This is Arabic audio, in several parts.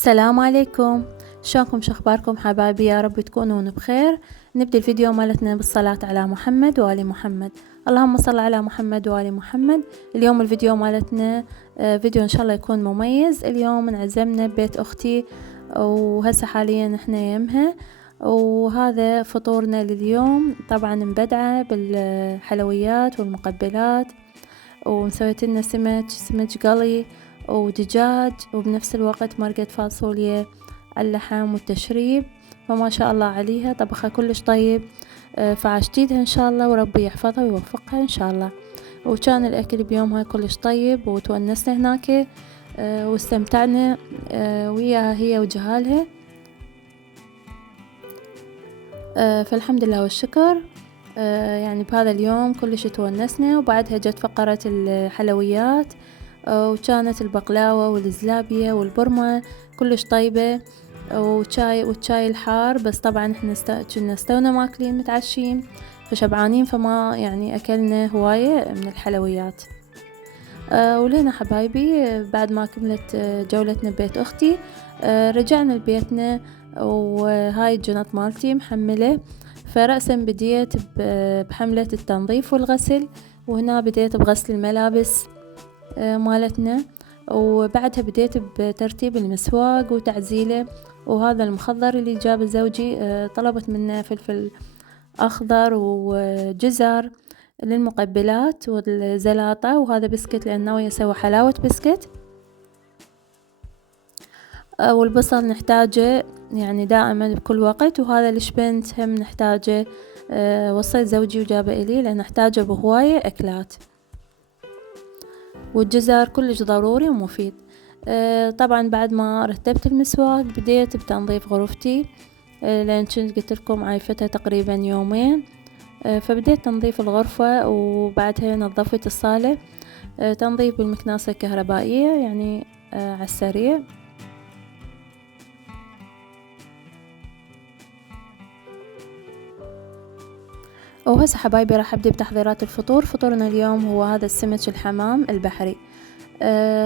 السلام عليكم. شلونكم؟ شخباركم حبايبي؟ يا رب تكونون بخير. نبدأ الفيديو مالتنا بالصلاة على محمد وآل محمد. اللهم صل على محمد وآل محمد. اليوم الفيديو مالتنا فيديو إن شاء الله يكون مميز. اليوم انعزمنا ببيت أختي وهسه حاليا احنا يمها، وهذا فطورنا لليوم. طبعا مبدعة بالحلويات والمقبلات، ومسويت لنا سمك قلي ودجاج، وبنفس الوقت مرقة فاصوليا اللحم والتشريب. فما شاء الله عليها، طبخها كلش طيب. فعشتيدها ان شاء الله، وربي يحفظها ويوفقها ان شاء الله. وكان الاكل بيومها كلش طيب، وتونسنا هناك واستمتعنا وياها هي وجهالها. فالحمد لله والشكر. يعني بهذا اليوم كلش تونسنا. وبعدها جت فقرة الحلويات، وكانت البقلاوة والزلابية والبرمة كلش طيبة، والشاي الحار. بس طبعا احنا كنا استونا ماكلين متعشين فشبعانين، فما يعني اكلنا هواية من الحلويات. ولينا حبايبي بعد ما كملت جولتنا ببيت اختي رجعنا لبيتنا، وهاي الجنط مالتي محملة. فرأسا بديت بحملة التنظيف والغسل، وهنا بديت بغسل الملابس مالتنا، وبعدها بديت بترتيب المسواق وتعزيله. وهذا المخضر اللي جاب زوجي طلبت منه فلفل أخضر وجزر للمقبلات والزلاطة، وهذا بسكت لأن ناوية أسوي حلاوة بسكت. والبصل نحتاجه يعني دائما بكل وقت، وهذا الشبنت هم نحتاجه. وصيت زوجي وجابه إلي لأن نحتاجه بهواية أكلات. والجزر كلش ضروري ومفيد. طبعا بعد ما رتبت المسواق بديت بتنظيف غرفتي، لأن كنت قلت لكم عايفتها تقريبا يومين. فبديت تنظيف الغرفة، وبعدها نظفت الصالة تنظيف بالمكنسة الكهربائية يعني على السريع. وهسه حبايبي راح ابدي بتحضيرات الفطور. فطورنا اليوم هو هذا السمك الحمام البحري.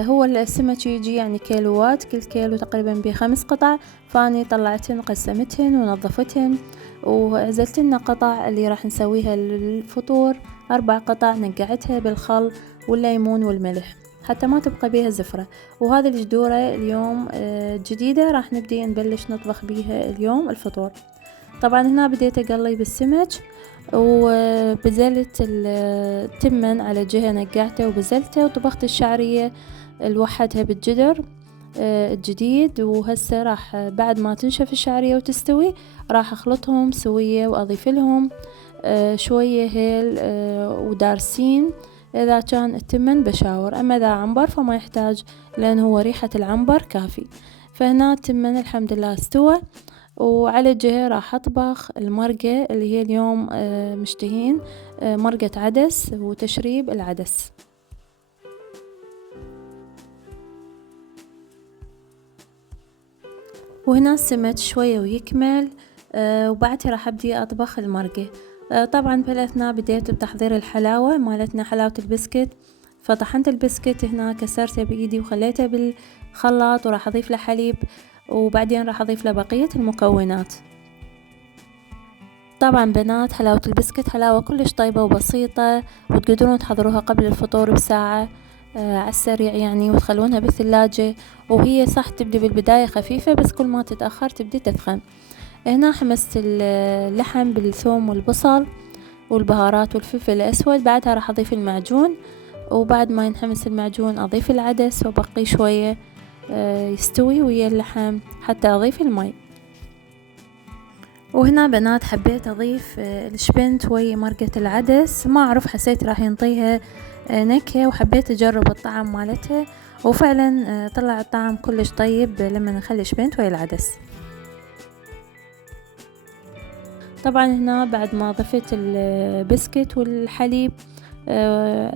هو السمك يجي يعني كيلوات، كل كيلو تقريبا ب5 قطع. فاني طلعتهن قسمتهن ونظفتهن، وعزلت لنا قطع اللي راح نسويها للفطور 4 قطع، نقعتها بالخل والليمون والملح حتى ما تبقى بيها زفرة. وهذه الجدورة اليوم جديدة راح نبدي نبلش نطبخ بيها اليوم الفطور. طبعا هنا بديت اقلي بالسمك، وبزلت التمن على جهة نقعته وبزلته، وطبخت الشعرية الوحدها بالجدر الجديد. وهسه راح بعد ما تنشف الشعرية وتستوي راح اخلطهم سوية، واضيف لهم شوية هيل ودارسين اذا كان التمن بشاور. اما اذا عنبر فما يحتاج، لان هو ريحة العنبر كافي. فهنا التمن الحمد لله استوى. وعلى جهة راح اطبخ المرقة اللي هي اليوم مشتهين مرقة عدس وتشريب العدس. وهنا السمك شوية ويكمل، وبعدها راح ابدي اطبخ المرقة. طبعا بالاثناء بديت بتحضير الحلاوة مالتنا، حلاوة البسكت. فطحنت البسكت هنا، كسرته بايدي وخليته بالخلاط، وراح اضيف له حليب، وبعدين راح اضيف له بقية المكونات. طبعا بنات، حلاوة البسكت حلاوة كلش طيبة وبسيطة، وتقدرون تحضروها قبل الفطور بساعة على السريع يعني، وتخلونها بالثلاجة. وهي صح تبدي بالبداية خفيفة، بس كل ما تتأخر تبدي تثخن. هنا حمست اللحم بالثوم والبصل والبهارات والفلفل الأسود. بعدها راح أضيف المعجون، وبعد ما ينحمس المعجون أضيف العدس وبقي شوية يستوي ويا اللحم حتى أضيف المي. وهنا بنات حبيت أضيف الشبنت ويا مرقة العدس. ما أعرف، حسيت راح ينطيها نكهة، وحبيت أجرب الطعم مالتها، وفعلا طلع الطعم كلش طيب لما نخلي شبنت ويا العدس. طبعا هنا بعد ما ضفت البسكت والحليب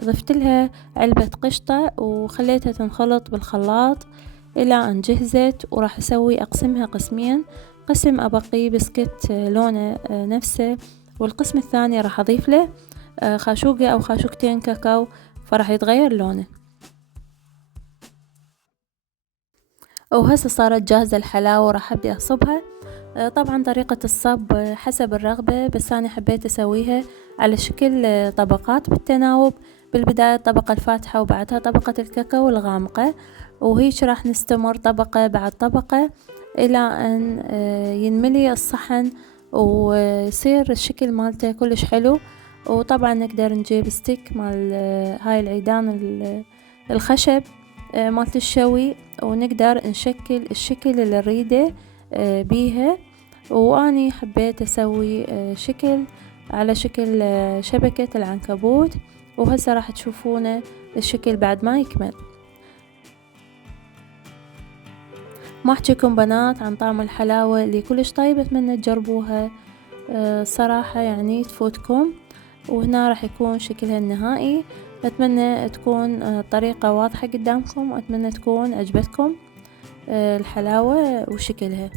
ضفت لها علبة قشطة، وخليتها تنخلط بالخلاط إلى أن جهزت. وراح أسوي أقسمها قسمين، قسم أبقي بسكت لونه نفسه، والقسم الثاني راح أضيف له خاشوقة أو خاشوقتين كاكاو، فراح يتغير لونه. وهسه صارت جاهزة الحلاوة وراح أبدي أصبها. طبعا طريقة الصب حسب الرغبة، بس أنا حبيت أسويها على شكل طبقات بالتناوب. بالبداية الطبقة الفاتحة وبعدها طبقة الكاكاو الغامقة، وهيك راح نستمر طبقة بعد طبقة إلى أن ينملي الصحن ويصير الشكل مالته كلش حلو. وطبعا نقدر نجيب ستيك مال هاي العيدان الخشب مالت الشوي، ونقدر نشكل الشكل اللي نريده بيها. واني حبيت اسوي شكل على شكل شبكة العنكبوت، وهسه راح تشوفونه الشكل بعد ما يكمل. ما احكيكم بنات عن طعم الحلاوة اللي كلش طيب، اتمنى تجربوها صراحة يعني تفوتكم. وهنا راح يكون شكلها النهائي. اتمنى تكون الطريقة واضحة قدامكم، واتمنى تكون عجبتكم الحلاوة وشكلها.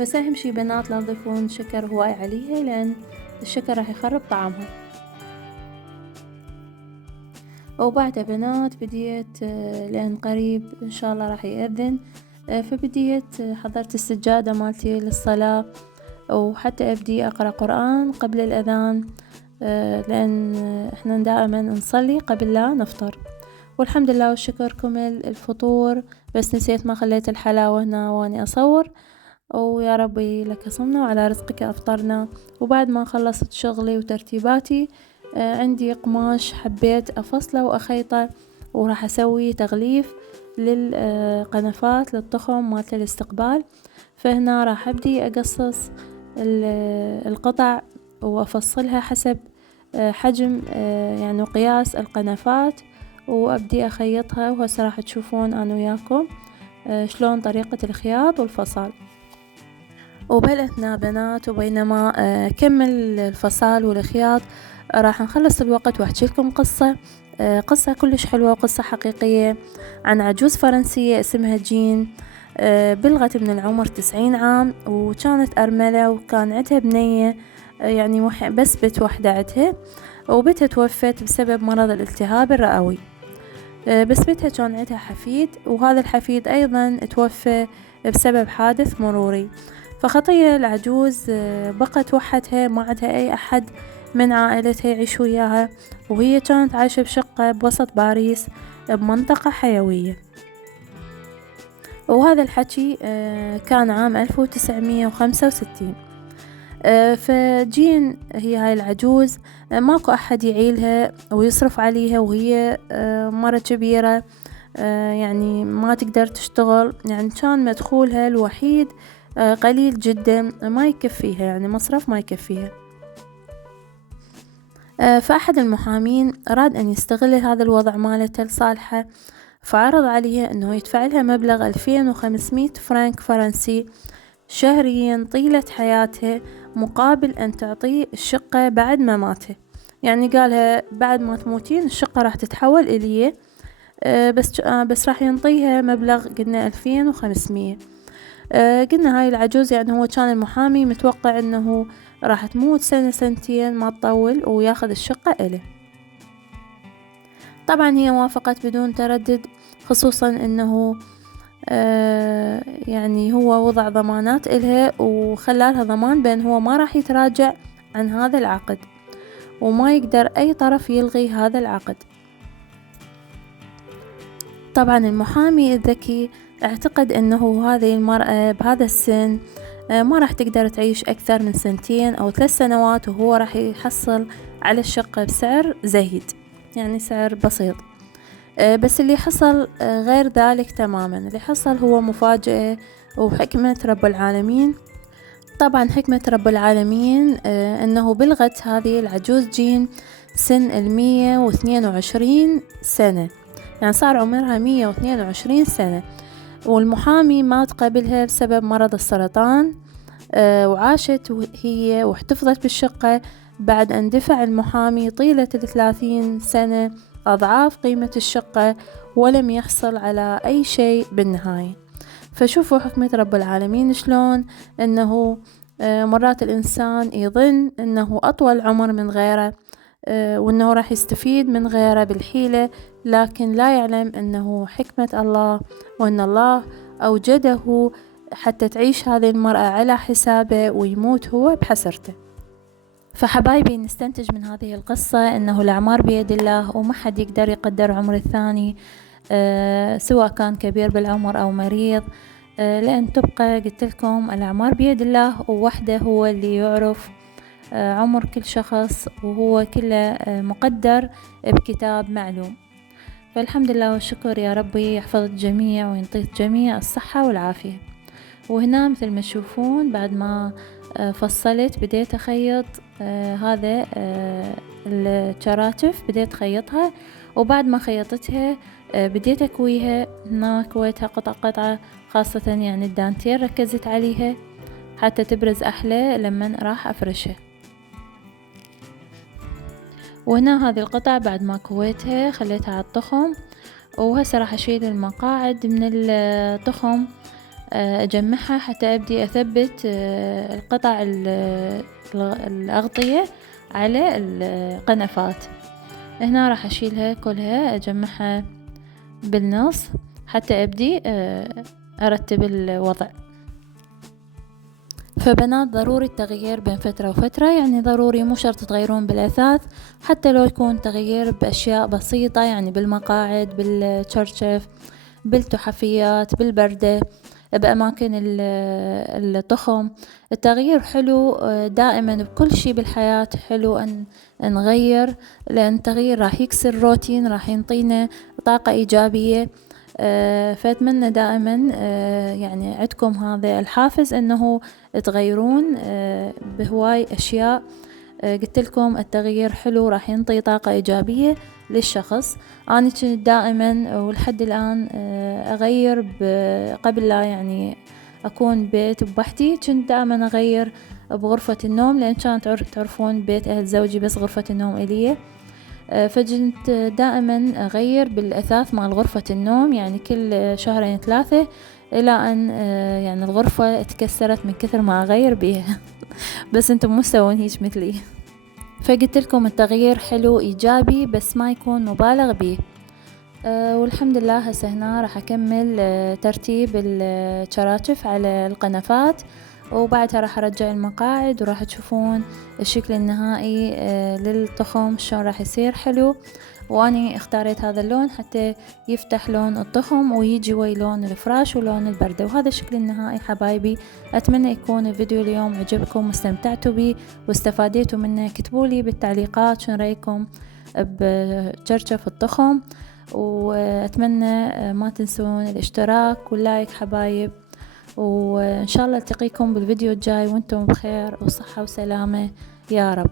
بس اهم شي بنات لا تضيفون شكر هواي عليها، لان الشكر راح يخرب طعمها. وبعدها بنات بديت لان قريب ان شاء الله راح يأذن، فبديت حضرت السجادة مالتي للصلاة، وحتى ابدي اقرأ قرآن قبل الاذان، لان احنا دائما نصلي قبل لا نفطر. والحمد لله والشكر كمل الفطور، بس نسيت ما خليت الحلاوة هنا واني اصور. ويا ربي لك صمنا وعلى رزقك أفطرنا. وبعد ما خلصت شغلي وترتيباتي عندي قماش حبيت أفصله وأخيطه، وراح أسوي تغليف للقنفات للطخم مالت الاستقبال. فهنا راح أبدي أقصص القطع وأفصلها حسب حجم يعني وقياس القنفات، وأبدي أخيطها. وهسه راح تشوفون أنا وياكم شلون طريقة الخياط والفصل. وبهالأثناء بنات وبينما كمل الفصال والخياط راح نخلص الوقت واحكي لكم قصة كلش حلوة وقصة حقيقية عن عجوز فرنسية اسمها جين. بلغت من العمر 90 عام، وكانت أرملة، وكان عندها بنية يعني بس بنت وحدة عندها، وبنتها توفت بسبب مرض الالتهاب الرئوي. بس بنتها كان عندها حفيد، وهذا الحفيد أيضا توفى بسبب حادث مروري. فخطية العجوز بقت وحدها، ما عندها أي أحد من عائلتها يعيش وياها، وهي كانت عايشة بشقة بوسط باريس بمنطقة حيوية. وهذا الحكي كان عام 1965. فجين هي هاي العجوز ماكو أحد يعيلها ويصرف عليها، وهي مرة كبيرة يعني ما تقدر تشتغل، يعني كان مدخولها الوحيد قليل جدا ما يكفيها، يعني مصرف ما يكفيها. فأحد المحامين أراد أن يستغل هذا الوضع مالته لصالحه، فعرض عليها أنه يدفع لها مبلغ 2500 فرنك فرنسي شهريا طيلة حياتها، مقابل أن تعطيه الشقة بعد ما ماته. يعني قالها بعد ما تموتين الشقة راح تتحول إليه، بس راح ينطيها مبلغ قلنا 2500. قلنا هاي العجوز يعني هو كان المحامي متوقع انه راح تموت سنة سنتين ما تطول وياخذ الشقة إله. طبعا هي وافقت بدون تردد، خصوصا انه يعني هو وضع ضمانات إلها وخلالها ضمان بأن هو ما راح يتراجع عن هذا العقد، وما يقدر أي طرف يلغي هذا العقد. طبعا المحامي الذكي اعتقد أنه هذه المرأة بهذا السن ما راح تقدر تعيش أكثر من 2 أو 3 سنوات، وهو راح يحصل على الشقة بسعر زهيد، يعني سعر بسيط. بس اللي حصل غير ذلك تماما. اللي حصل هو مفاجأة وحكمة رب العالمين. طبعا حكمة رب العالمين أنه بلغت هذه العجوز جين سن 122 سنة، يعني صار عمرها 122 سنة، والمحامي مات قبلها بسبب مرض السرطان. وعاشت هي واحتفظت بالشقة بعد أن دفع المحامي طيلة 30 سنة أضعاف قيمة الشقة، ولم يحصل على أي شيء بالنهاية. فشوفوا حكمة رب العالمين شلون أنه مرات الإنسان يظن أنه أطول عمر من غيره، وأنه راح يستفيد من غيره بالحيلة، لكن لا يعلم أنه حكمة الله، وأن الله أوجده حتى تعيش هذه المرأة على حسابه ويموت هو بحسرته. فحبايبي نستنتج من هذه القصة أنه الأعمار بيد الله، وما حد يقدر يقدر عمر الثاني سواء كان كبير بالعمر أو مريض، لأن تبقى قلت لكم الأعمار بيد الله، ووحده هو اللي يعرف عمر كل شخص، وهو كله مقدر بكتاب معلوم. فالحمد لله والشكر يا ربي يحفظ الجميع وينطي الجميع الصحة والعافية. وهنا مثل ما تشوفون بعد ما فصلت بديت أخيط هذا الشراتف، بديت أخيطها، وبعد ما خيطتها بديت أكويها. هنا كويتها قطعة قطعة، خاصة يعني الدانتير ركزت عليها حتى تبرز أحلى لما راح أفرشها. وهنا هذه القطع بعد ما كويتها خليتها على الطخم، وهسه راح أشيل المقاعد من الطخم أجمعها حتى أبدي أثبت القطع الأغطية على القنفات. هنا راح أشيلها كلها أجمعها بالنص حتى أبدي أرتب الوضع. فبنات ضروري التغيير بين فترة وفترة، يعني ضروري مو شرط تغيرون بالأثاث، حتى لو يكون تغيير بأشياء بسيطة، يعني بالمقاعد، بالشرشف، بالتحفيات، بالبردة، بأماكن الطخم. التغيير حلو دائما بكل شي بالحياة، حلو أن نغير، لأن التغيير راح يكسر الروتين، راح ينطينا طاقة إيجابية. فأتمنى دائما يعني عندكم هذا الحافز أنه تغيرون بهواي أشياء. قلت لكم التغيير حلو، راح ينطي طاقة إيجابية للشخص. أنا كنت دائما ولحد الآن أغير قبل لا يعني أكون بيت بوحدي، كنت دائما أغير بغرفة النوم، لأن كانت تعرفون بيت أهل زوجي بس غرفة النوم إليه. فكنت دائما أغير بالأثاث مع غرفة النوم، يعني كل شهرين 3، إلى أن يعني الغرفة اتكسرت من كثر ما أغير بيها. بس أنتم مو تسوون هيك مثلي. فقلت لكم التغيير حلو إيجابي، بس ما يكون مبالغ به. والحمد لله هسه هنا راح أكمل ترتيب الشراشف على القنفات، وبعدها راح أرجع المقاعد، وراح تشوفون الشكل النهائي للطخم شلون راح يصير حلو. وأني اختاريت هذا اللون حتى يفتح لون الطخم ويجي وي لون الفراش ولون البردة، وهذا الشكل النهائي حبايبي. أتمنى يكون الفيديو اليوم عجبكم واستمتعتوا به واستفاديتوا منه. اكتبولي بالتعليقات شنو رأيكم بشرشف الطخم، وأتمنى ما تنسون الاشتراك واللايك حبايب، وإن شاء الله التقيكم بالفيديو الجاي وانتم بخير وصحة وسلامة يا رب.